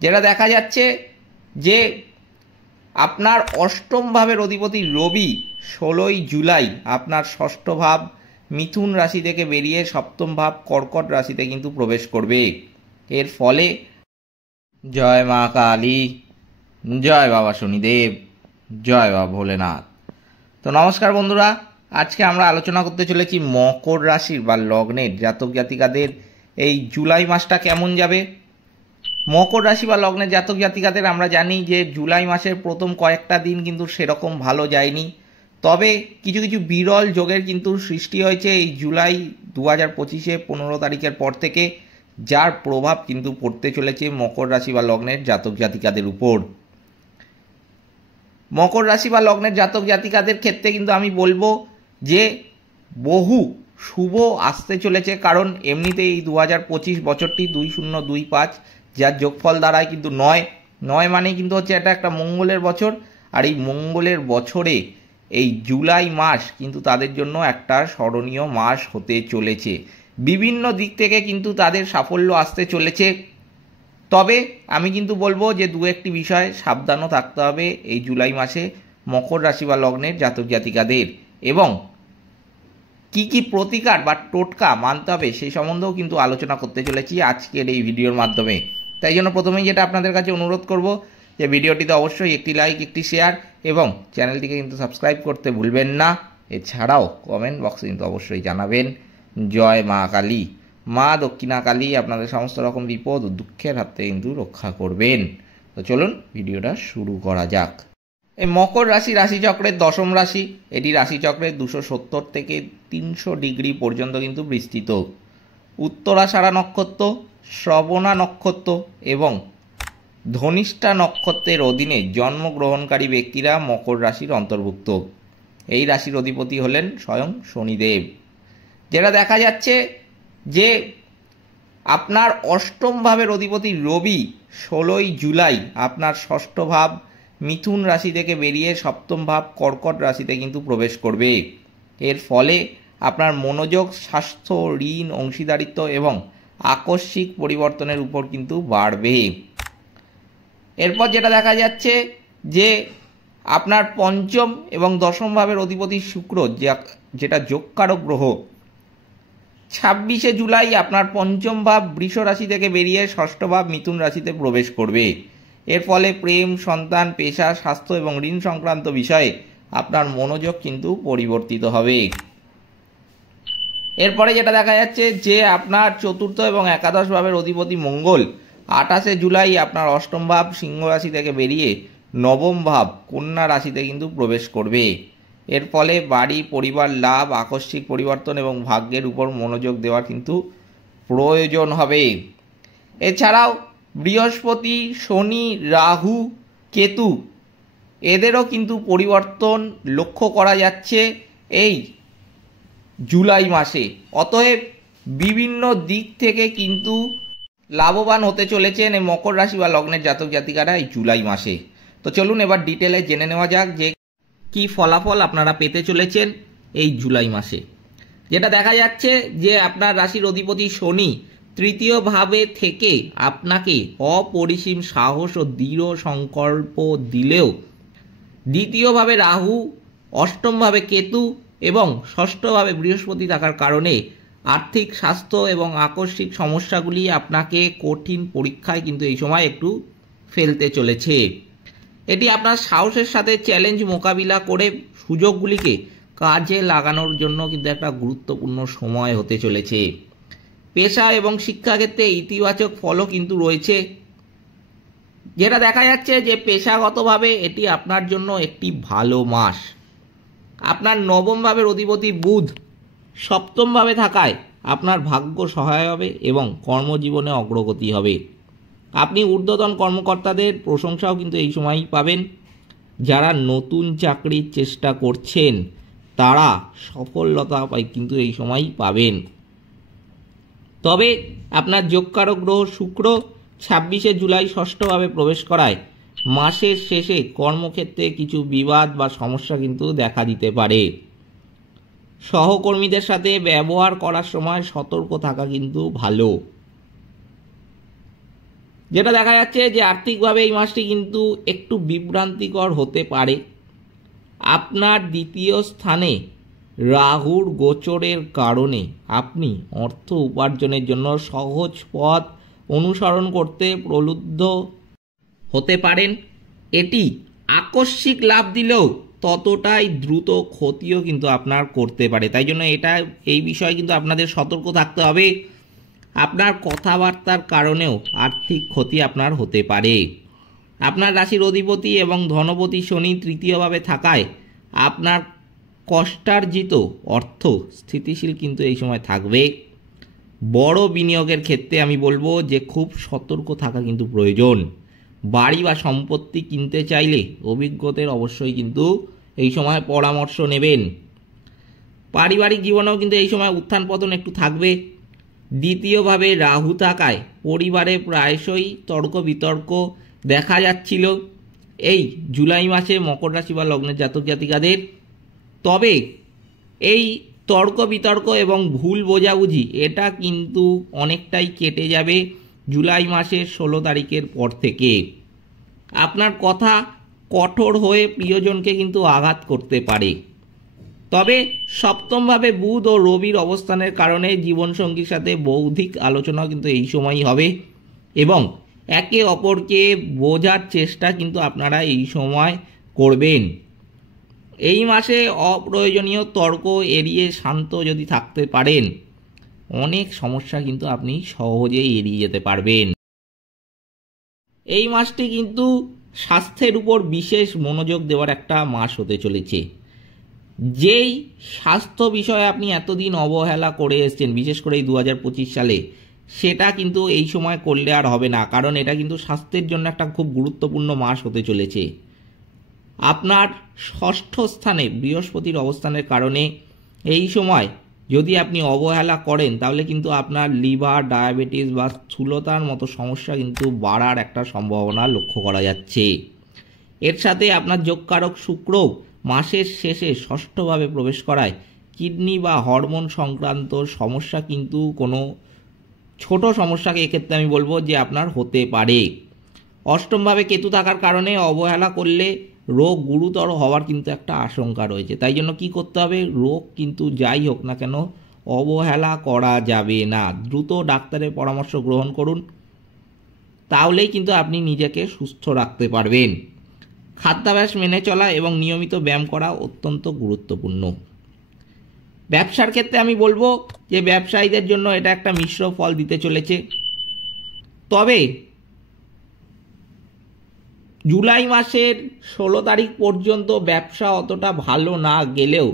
যেটা দেখা যাচ্ছে যে আপনার অষ্টম ভাবের অধিপতি রবি 16ই জুলাই আপনার ষষ্ঠ ভাব মিথুন রাশি থেকে বেরিয়ে সপ্তম ভাব কর্কট রাশিতে কিন্তু প্রবেশ করবে। এর ফলে জয় মা কালী, জয় বাবা শনিদেব, জয় বাবা ভোলেনাথ। তো নমস্কার বন্ধুরা, আজকে আমরা আলোচনা করতে চলেছি মকর রাশির বা লগ্নের জাতক জাতিকাদের এই জুলাই মাসটা কেমন যাবে। মকর রাশি বা লগ্নের জাতক জাতিকাদের আমরা জানি যে জুলাই মাসের প্রথম কয়েকটা দিন কিন্তু সেরকম ভালো যায়নি, তবে কিছু কিছু বিরল যোগের কিন্তু সৃষ্টি হয়েছে এই জুলাই 2025-এ 15 তারিখের পর থেকে, যার প্রভাব কিন্তু পড়তে চলেছে মকর রাশি বা লগ্নের জাতক জাতিকাদের উপর। মকর রাশি বা লগ্নের জাতক জাতিকাদের ক্ষেত্রে কিন্তু আমি বলবো যে বহু শুভ আসতে চলেছে, কারণ এমনিতেই এই 2025 বছরটি 2025, যার যোগফল দ্বারাই কিন্তু 9 মানেই কিন্তু হচ্ছে এটা একটা মঙ্গলের বছর। আর এই মঙ্গলের বছরে এই জুলাই মাস কিন্তু তাদের জন্য একটা স্মরণীয় মাস হতে চলেছে। বিভিন্ন দিক থেকে কিন্তু তাদের সাফল্য আসতে চলেছে, তবে আমি কিন্তু বলবো যে দু একটি বিষয়ে সাবধানও থাকতে হবে এই জুলাই মাসে মকর রাশি বা লগ্নের জাতক জাতিকাদের, এবং কি কি প্রতিকার বা টোটকা মানতে হবে সেই সম্বন্ধেও কিন্তু আলোচনা করতে চলেছি আজকের এই ভিডিওর মাধ্যমে। তাই জন্য প্রথমেই যেটা আপনাদের কাছে অনুরোধ করব যে ভিডিওটিতে অবশ্যই একটি লাইক, একটি শেয়ার এবং চ্যানেলটিকে কিন্তু সাবস্ক্রাইব করতে ভুলবেন না। এছাড়াও কমেন্ট বক্সে কিন্তু অবশ্যই জানাবেন জয় মা কালী, মা দক্ষিণা কালী আপনাদের সমস্ত রকম বিপদ ও দুঃখের হাত থেকে কিন্তু রক্ষা করবেন। তো চলুন ভিডিওটা শুরু করা যাক। এই মকর রাশি রাশিচক্রের দশম রাশি, এটি রাশিচক্রের 270 থেকে 300 ডিগ্রি পর্যন্ত কিন্তু বিস্তৃত। উত্তরাষাঢ়া নক্ষত্র, শ্রবণা নক্ষত্র এবং ধনিষ্ঠা নক্ষত্রের অধীনে জন্মগ্রহণকারী ব্যক্তিরা মকর রাশির অন্তর্ভুক্ত। এই রাশির অধিপতি হলেন স্বয়ং শনিদেব। যেটা দেখা যাচ্ছে যে আপনার অষ্টম ভাবের অধিপতি রবি 16ই জুলাই আপনার ষষ্ঠ ভাব মিথুন রাশি থেকে বেরিয়ে সপ্তম ভাব কর্কট রাশিতে কিন্তু প্রবেশ করবে। এর ফলে আপনার মনোযোগ, স্বাস্থ্য, ঋণ, অংশীদারিত্ব এবং আকস্মিক পরিবর্তনের উপর কিন্তু বাড়বে। এরপর যেটা দেখা যাচ্ছে যে আপনার পঞ্চম এবং দশম ভাবের অধিপতি শুক্র, যেটা যোগকারক গ্রহ, 26শে জুলাই আপনার পঞ্চম ভাব বৃষ রাশি থেকে বেরিয়ে ষষ্ঠ ভাব মিথুন রাশিতে প্রবেশ করবে। এর ফলে প্রেম, সন্তান, পেশা, স্বাস্থ্য এবং ঋণ সংক্রান্ত বিষয়ে আপনার মনোযোগ কিন্তু পরিবর্তিত হবে। এরপরে যেটা দেখা যাচ্ছে যে আপনার চতুর্থ এবং একাদশ ভাবের অধিপতি মঙ্গল 28শে জুলাই আপনার অষ্টম ভাব সিংহ রাশি থেকে বেরিয়ে নবম ভাব কন্যা রাশিতে কিন্তু প্রবেশ করবে। এর ফলে বাড়ি, পরিবার, লাভ, আকস্মিক পরিবর্তন এবং ভাগ্যের উপর মনোযোগ দেওয়ার কিন্তু প্রয়োজন হবে। এছাড়াও বৃহস্পতি, শনি, রাহু, কেতু এদেরও কিন্তু পরিবর্তন লক্ষ্য করা যাচ্ছে এই জুলাই মাসে। অতএব বিভিন্ন দিক থেকে কিন্তু লাভবান হতে চলেছেন এই মকর রাশি বা লগ্নের জাতক জাতিকারা এই জুলাই মাসে। তো চলুন এবার ডিটেলে জেনে নেওয়া যাক যে কি ফলাফল আপনারা পেতে চলেছেন এই জুলাই মাসে। যেটা দেখা যাচ্ছে যে আপনার রাশির অধিপতি শনি তৃতীয় ভাবে থেকে আপনাকে অপরিসীম সাহস ও দৃঢ় সংকল্প দিলেও দ্বিতীয়ভাবে রাহু, অষ্টমভাবে কেতু এবং ষষ্ঠভাবে বৃহস্পতি থাকার কারণে আর্থিক, স্বাস্থ্য এবং আকস্মিক সমস্যাগুলি আপনাকে কঠিন পরীক্ষায় কিন্তু এই সময় একটু ফেলতে চলেছে। এটি আপনার সাহসের সাথে চ্যালেঞ্জ মোকাবিলা করে সুযোগগুলিকে কাজে লাগানোর জন্য কিন্তু একটা গুরুত্বপূর্ণ সময় হতে চলেছে। পেশা এবং শিক্ষাক্ষেত্রে ইতিবাচক ফলও কিন্তু রয়েছে। যেটা দেখা যাচ্ছে যে পেশাগতভাবে এটি আপনার জন্য একটি ভালো মাস। আপনার নবম ভাবের অধিপতি বুধ সপ্তম ভাবে থাকায় আপনার ভাগ্য সহায় হবে এবং কর্মজীবনে অগ্রগতি হবে। আপনি ঊর্ধ্বতন কর্মকর্তাদের প্রশংসাও কিন্তু এই সময়ই পাবেন। যারা নতুন চাকরির চেষ্টা করছেন তারা সফলতা কিন্তু এই সময়ই পাবেন। তবে আপনার যোগকারক গ্রহ শুক্র 26শে জুলাই ষষ্ঠভাবে প্রবেশ করায় মাসের শেষে কর্মক্ষেত্রে কিছু বিবাদ বা সমস্যা কিন্তু দেখা দিতে পারে। সহকর্মীদের সাথে ব্যবহার করার সময় সতর্ক থাকা কিন্তু ভালো। যেটা দেখা যাচ্ছে যে আর্থিকভাবে এই মাসটি কিন্তু একটু বিভ্রান্তিকর হতে পারে। আপনার দ্বিতীয় স্থানে রাহুর গোচরের কারণে আপনি অর্থ উপার্জনের জন্য সহজ পথ অনুসরণ করতে প্রলুব্ধ হতে পারেন। এটি আকস্মিক লাভ দিলেও ততটাই দ্রুত ক্ষতিও কিন্তু আপনার করতে পারে। তাই জন্য এই বিষয়ে কিন্তু আপনাদের সতর্ক থাকতে হবে। আপনার কথাবার্তার কারণেও আর্থিক ক্ষতি আপনার হতে পারে। আপনার রাশির অধিপতি এবং ধনপতি শনি তৃতীয়ভাবে থাকায় আপনার কষ্টার্জিত অর্থ স্থিতিশীল কিন্তু এই সময় থাকবে। বড় বিনিয়োগের ক্ষেত্রে আমি বলবো যে খুব সতর্ক থাকা কিন্তু প্রয়োজন। বাড়ি বা সম্পত্তি কিনতে চাইলে অভিজ্ঞদের অবশ্যই কিন্তু এই সময় পরামর্শ নেবেন। পারিবারিক জীবনেও কিন্তু এই সময় উত্থান পতন একটু থাকবে। দ্বিতীয়ভাবে রাহু থাকায় পরিবারে প্রায়শই তর্ক বিতর্ক দেখা যাচ্ছিল এই জুলাই মাসে মকর রাশি বা লগ্নের জাতক জাতিকাদের। তবে এই তর্ক বিতর্ক এবং ভুল বোঝাবুঝি এটা কিন্তু অনেকটাই কেটে যাবে জুলাই মাসের 16 তারিখের পর থেকে। আপনার কথা কঠোর হয়ে প্রিয়জনকে কিন্তু আঘাত করতে পারে। তবে সপ্তমভাবে বুধ ও রবির অবস্থানের কারণে জীবনসঙ্গীর সাথে বৌদ্ধিক আলোচনা কিন্তু এই সময়ই হবে এবং একে অপরকে বোঝার চেষ্টা কিন্তু আপনারা এই সময় করবেন। এই মাসে অপ্রয়োজনীয় তর্ক এড়িয়ে শান্ত যদি থাকতে পারেন অনেক সমস্যা কিন্তু আপনি সহজেই এড়িয়ে যেতে পারবেন। এই মাসটি কিন্তু স্বাস্থ্যের উপর বিশেষ মনোযোগ দেওয়ার একটা মাস হতে চলেছে। যেই স্বাস্থ্য বিষয়ে আপনি এতদিন অবহেলা করে এসেছেন, বিশেষ করে এই 2025 সালে, সেটা কিন্তু এই সময় করলে আর হবে না, কারণ এটা কিন্তু স্বাস্থ্যের জন্য একটা খুব গুরুত্বপূর্ণ মাস হতে চলেছে। আপনার ষষ্ঠ স্থানে বৃহস্পতির অবস্থানের কারণে এই সময় যদি আপনি অবহেলা করেন তাহলে কিন্তু আপনার লিভার, ডায়াবেটিস বা স্থূলতার মতো সমস্যা কিন্তু বাড়ার একটা সম্ভাবনা লক্ষ্য করা যাচ্ছে। এর সাথে আপনার যোগকারক শুক্র মাসের শেষে ষষ্ঠভাবে প্রবেশ করায় কিডনি বা হরমোন সংক্রান্ত সমস্যা কিন্তু কোনো ছোট সমস্যাকে এক্ষেত্রে আমি বলবো যে আপনার হতে পারে। অষ্টমভাবে কেতু থাকার কারণে অবহেলা করলে রোগ গুরুতর হওয়ার কিন্তু একটা আশঙ্কা রয়েছে। তাই জন্য কী করতে হবে, রোগ কিন্তু যাই হোক না কেন অবহেলা করা যাবে না। দ্রুত ডাক্তারের পরামর্শ গ্রহণ করুন, তাহলেই কিন্তু আপনি নিজেকে সুস্থ রাখতে পারবেন। খাদ্যাভ্যাস মেনে চলা এবং নিয়মিত ব্যায়াম করা অত্যন্ত গুরুত্বপূর্ণ। ব্যবসার ক্ষেত্রে আমি বলবো যে ব্যবসায়ীদের জন্য এটা একটা মিশ্র ফল দিতে চলেছে। তবে জুলাই মাসের 16 তারিখ পর্যন্ত ব্যবসা অতটা ভালো না গেলেও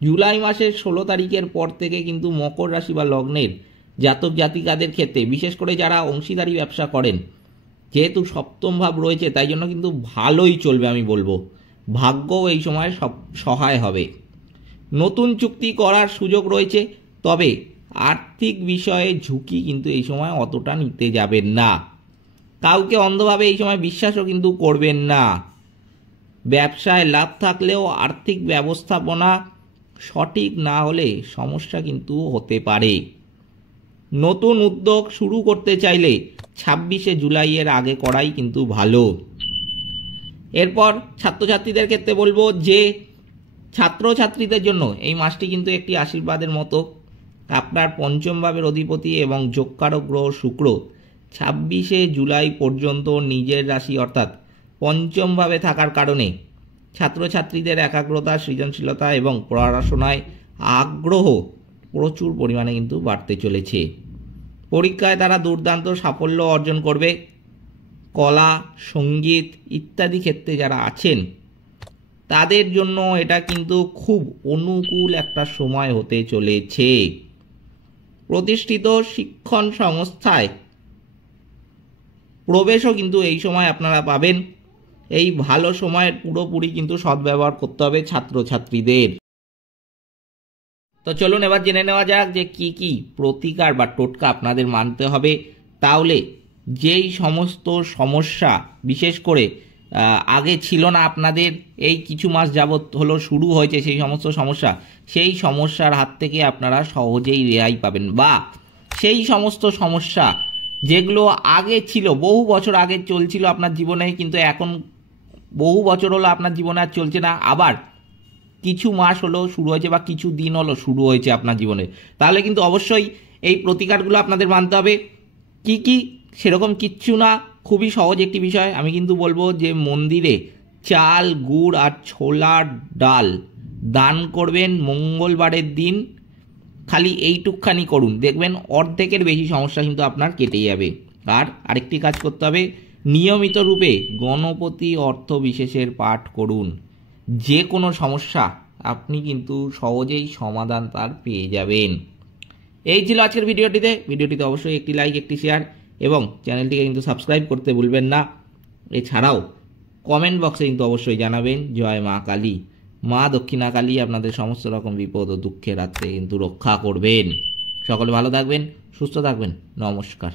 জুলাই মাসের 16 তারিখের পর থেকে কিন্তু মকর রাশি বা লগ্নের জাতক জাতিকাদের ক্ষেত্রে, বিশেষ করে যারা অংশীদারি ব্যবসা করেন, যেহেতু সপ্তম ভাব রয়েছে তাই জন্য কিন্তু ভালোই চলবে। আমি বলবো ভাগ্যও এই সময় সহায় হবে। নতুন চুক্তি করার সুযোগ রয়েছে, তবে আর্থিক বিষয়ে ঝুঁকি কিন্তু এই সময় অতটা নিতে যাবেন না। কাউকে অন্ধভাবে এই সময় বিশ্বাসও কিন্তু করবেন না। ব্যবসায় লাভ থাকলেও আর্থিক ব্যবস্থাপনা সঠিক না হলে সমস্যা কিন্তু হতে পারে। নতুন উদ্যোগ শুরু করতে চাইলে 26শে জুলাইয়ের আগে করাই কিন্তু ভালো। এরপর ছাত্রছাত্রীদের ক্ষেত্রে বলবো যে ছাত্রছাত্রীদের জন্য এই মাসটি কিন্তু একটি আশীর্বাদের মতো। আপনার পঞ্চম ভাবের অধিপতি এবং যোগকারক গ্রহ শুক্র 26শে জুলাই পর্যন্ত নিজের রাশি অর্থাৎ পঞ্চম ভাবে থাকার কারণে ছাত্রছাত্রীদের একাগ্রতা, সৃজনশীলতা এবং পড়াশোনায় আগ্রহ প্রচুর পরিমাণে কিন্তু বাড়তে চলেছে। পরীক্ষায় তারা দুর্দান্ত সাফল্য অর্জন করবে। কলা, সঙ্গীত ইত্যাদি ক্ষেত্রে যারা আছেন তাদের জন্য এটা কিন্তু খুব অনুকূল একটা সময় হতে চলেছে। প্রতিষ্ঠিত শিক্ষণ সংস্থায় প্রবেশও কিন্তু এই সময় আপনারা পাবেন। এই ভালো সময়ের পুরোপুরি কিন্তু সদ্ব্যবহার করতে হবে ছাত্রছাত্রীদের। তো চলুন এবার জেনে নেওয়া যাক যে কি কি প্রতিকার বা টোটকা আপনাদের মানতে হবে, তাহলে যেই সমস্ত সমস্যা বিশেষ করে আগে ছিল না, আপনাদের এই কিছু মাস যাবৎ হলো শুরু হয়েছে সেই সমস্ত সমস্যা, সেই সমস্যার হাত থেকে আপনারা সহজেই রেহাই পাবেন, বা সেই সমস্ত সমস্যা যেগুলো আগে ছিল, বহু বছর আগে চলছিল আপনার জীবনে, কিন্তু এখন বহু বছর হলো আপনার জীবনে আর চলছে না, আবার কিছু মাস হলো শুরু হয়েছে বা কিছু দিন হলো শুরু হয়েছে আপনার জীবনে, তাহলে কিন্তু অবশ্যই এই প্রতিকারগুলো আপনাদের মানতে হবে। কি কি? সেরকম কিচ্ছু না, খুবই সহজ একটি বিষয়। আমি কিন্তু বলবো যে মন্দিরে চাল, গুড় আর ছোলার ডাল দান করবেন মঙ্গলবারের দিন। খালি এইটুকখানি করুন, দেখবেন অর্ধেকের বেশি সমস্যা কিন্তু আপনার কেটে যাবে। আর আরেকটি কাজ করতে হবে, নিয়মিত রূপে গণপতি অর্থ বিশেষের পাঠ করুন। যে কোনো সমস্যা আপনি কিন্তু সহজেই সমাধান তার পেয়ে যাবেন। এই ছিল আজকের ভিডিওটিতে অবশ্যই একটি লাইক, একটি শেয়ার এবং চ্যানেলটিকে কিন্তু সাবস্ক্রাইব করতে ভুলবেন না। এছাড়াও কমেন্ট বক্সে কিন্তু অবশ্যই জানাবেন জয় মা কালী। মা দক্ষিণা কালী আপনাদের সমস্ত রকম বিপদ ও দুঃখের হাত থেকে কিন্তু রক্ষা করবেন। সকলে ভালো থাকবেন, সুস্থ থাকবেন। নমস্কার।